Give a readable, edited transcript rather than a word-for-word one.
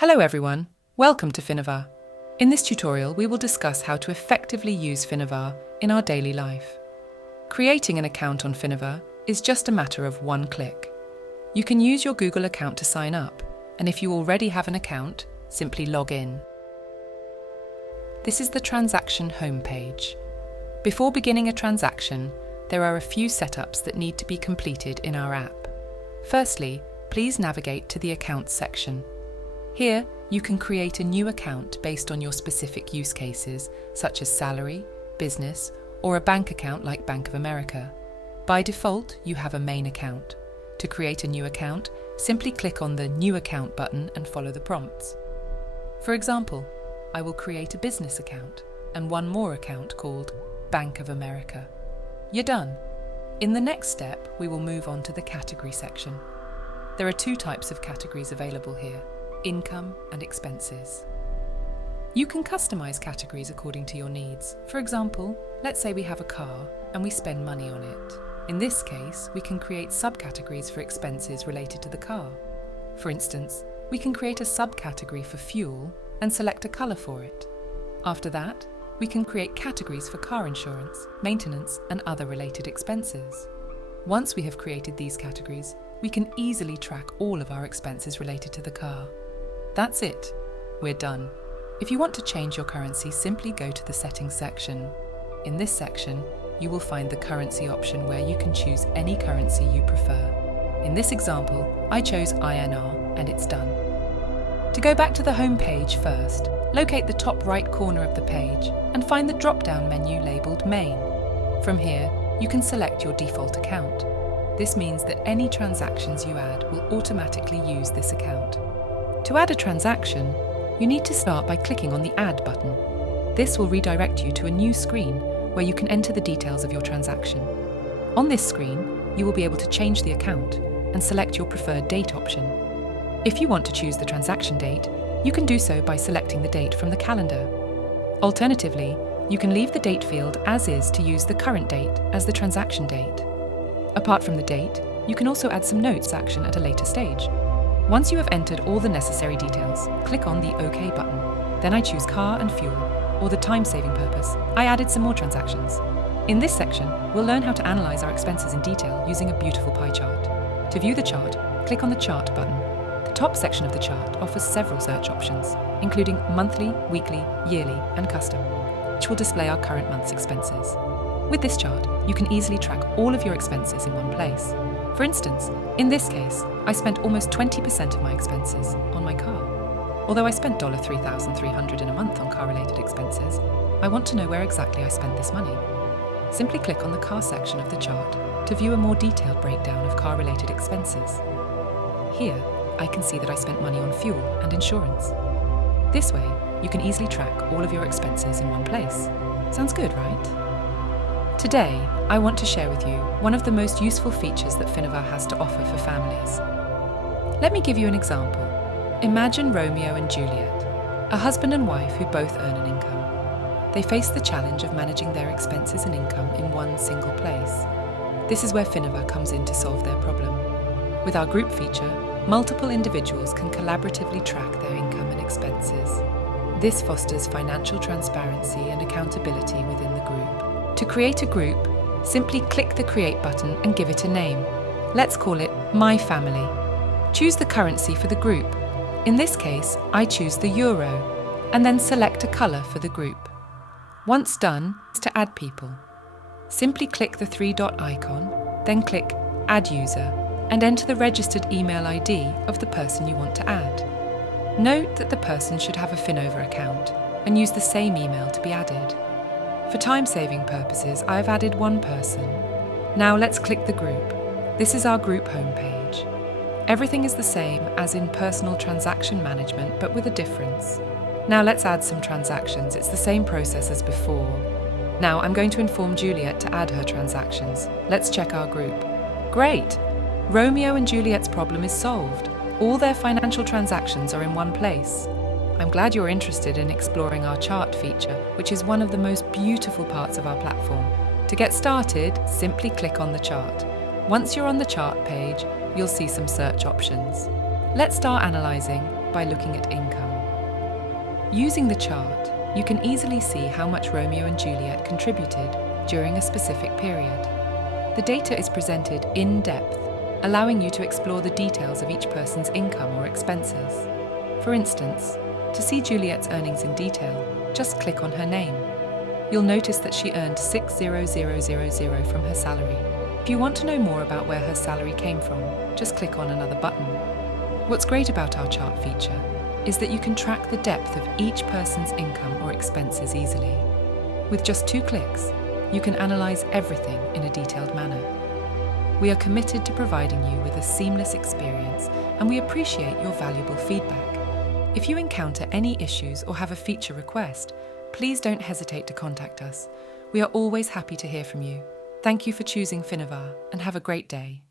Hello everyone, welcome to Finnovaa. In this tutorial, we will discuss how to effectively use Finnovaa in our daily life. Creating an account on Finnovaa is just a matter of one click. You can use your Google account to sign up, and if you already have an account, simply log in. This is the transaction homepage. Before beginning a transaction, there are a few setups that need to be completed in our app. Firstly, please navigate to the Accounts section. Here, you can create a new account based on your specific use cases, such as salary, business, or a bank account like Bank of America. By default, you have a main account. To create a new account, simply click on the New Account button and follow the prompts. For example, I will create a business account and one more account called Bank of America. You're done. In the next step, we will move on to the category section. There are two types of categories available here: income and expenses. You can customize categories according to your needs. For example, let's say we have a car and we spend money on it. In this case, we can create subcategories for expenses related to the car. For instance, we can create a subcategory for fuel and select a color for it. After that, we can create categories for car insurance, maintenance, and other related expenses. Once we have created these categories, we can easily track all of our expenses related to the car. That's it. We're done. If you want to change your currency, simply go to the Settings section. In this section, you will find the currency option where you can choose any currency you prefer. In this example, I chose INR and it's done. To go back to the home page first, locate the top right corner of the page and find the drop-down menu labelled Main. From here, you can select your default account. This means that any transactions you add will automatically use this account. To add a transaction, you need to start by clicking on the Add button. This will redirect you to a new screen where you can enter the details of your transaction. On this screen, you will be able to change the account and select your preferred date option. If you want to choose the transaction date, you can do so by selecting the date from the calendar. Alternatively, you can leave the date field as is to use the current date as the transaction date. Apart from the date, you can also add some notes action at a later stage. Once you have entered all the necessary details, click on the OK button. Then I choose car and fuel, or the time-saving purpose, I added some more transactions. In this section, we'll learn how to analyze our expenses in detail using a beautiful pie chart. To view the chart, click on the Chart button. The top section of the chart offers several search options, including monthly, weekly, yearly, and custom, which will display our current month's expenses. With this chart, you can easily track all of your expenses in one place. For instance, in this case, I spent almost 20% of my expenses on my car. Although I spent $3,300 in a month on car-related expenses, I want to know where exactly I spent this money. Simply click on the car section of the chart to view a more detailed breakdown of car-related expenses. Here, I can see that I spent money on fuel and insurance. This way, you can easily track all of your expenses in one place. Sounds good, right? Today, I want to share with you one of the most useful features that Finnovaa has to offer for families. Let me give you an example. Imagine Romeo and Juliet, a husband and wife who both earn an income. They face the challenge of managing their expenses and income in one single place. This is where Finnovaa comes in to solve their problem. With our group feature, multiple individuals can collaboratively track their income and expenses. This fosters financial transparency and accountability within the group. To create a group, simply click the Create button and give it a name. Let's call it My Family. Choose the currency for the group. In this case, I choose the euro, and then select a colour for the group. Once done, it's to add people. Simply click the three-dot icon, then click Add User, and enter the registered email ID of the person you want to add. Note that the person should have a Finnovaa account and use the same email to be added. For time-saving purposes, I have added one person. Now let's click the group. This is our group homepage. Everything is the same as in personal transaction management, but with a difference. Now let's add some transactions. It's the same process as before. Now I'm going to inform Juliet to add her transactions. Let's check our group. Great! Romeo and Juliet's problem is solved. All their financial transactions are in one place. I'm glad you're interested in exploring our chart feature, which is one of the most beautiful parts of our platform. To get started, simply click on the chart. Once you're on the chart page, you'll see some search options. Let's start analysing by looking at income. Using the chart, you can easily see how much Romeo and Juliet contributed during a specific period. The data is presented in depth, allowing you to explore the details of each person's income or expenses. For instance, to see Juliet's earnings in detail, just click on her name. You'll notice that she earned $6,000 from her salary. If you want to know more about where her salary came from, just click on another button. What's great about our chart feature is that you can track the depth of each person's income or expenses easily. With just 2 clicks, you can analyze everything in a detailed manner. We are committed to providing you with a seamless experience, and we appreciate your valuable feedback. If you encounter any issues or have a feature request, please don't hesitate to contact us. We are always happy to hear from you. Thank you for choosing Finnovaa, and have a great day.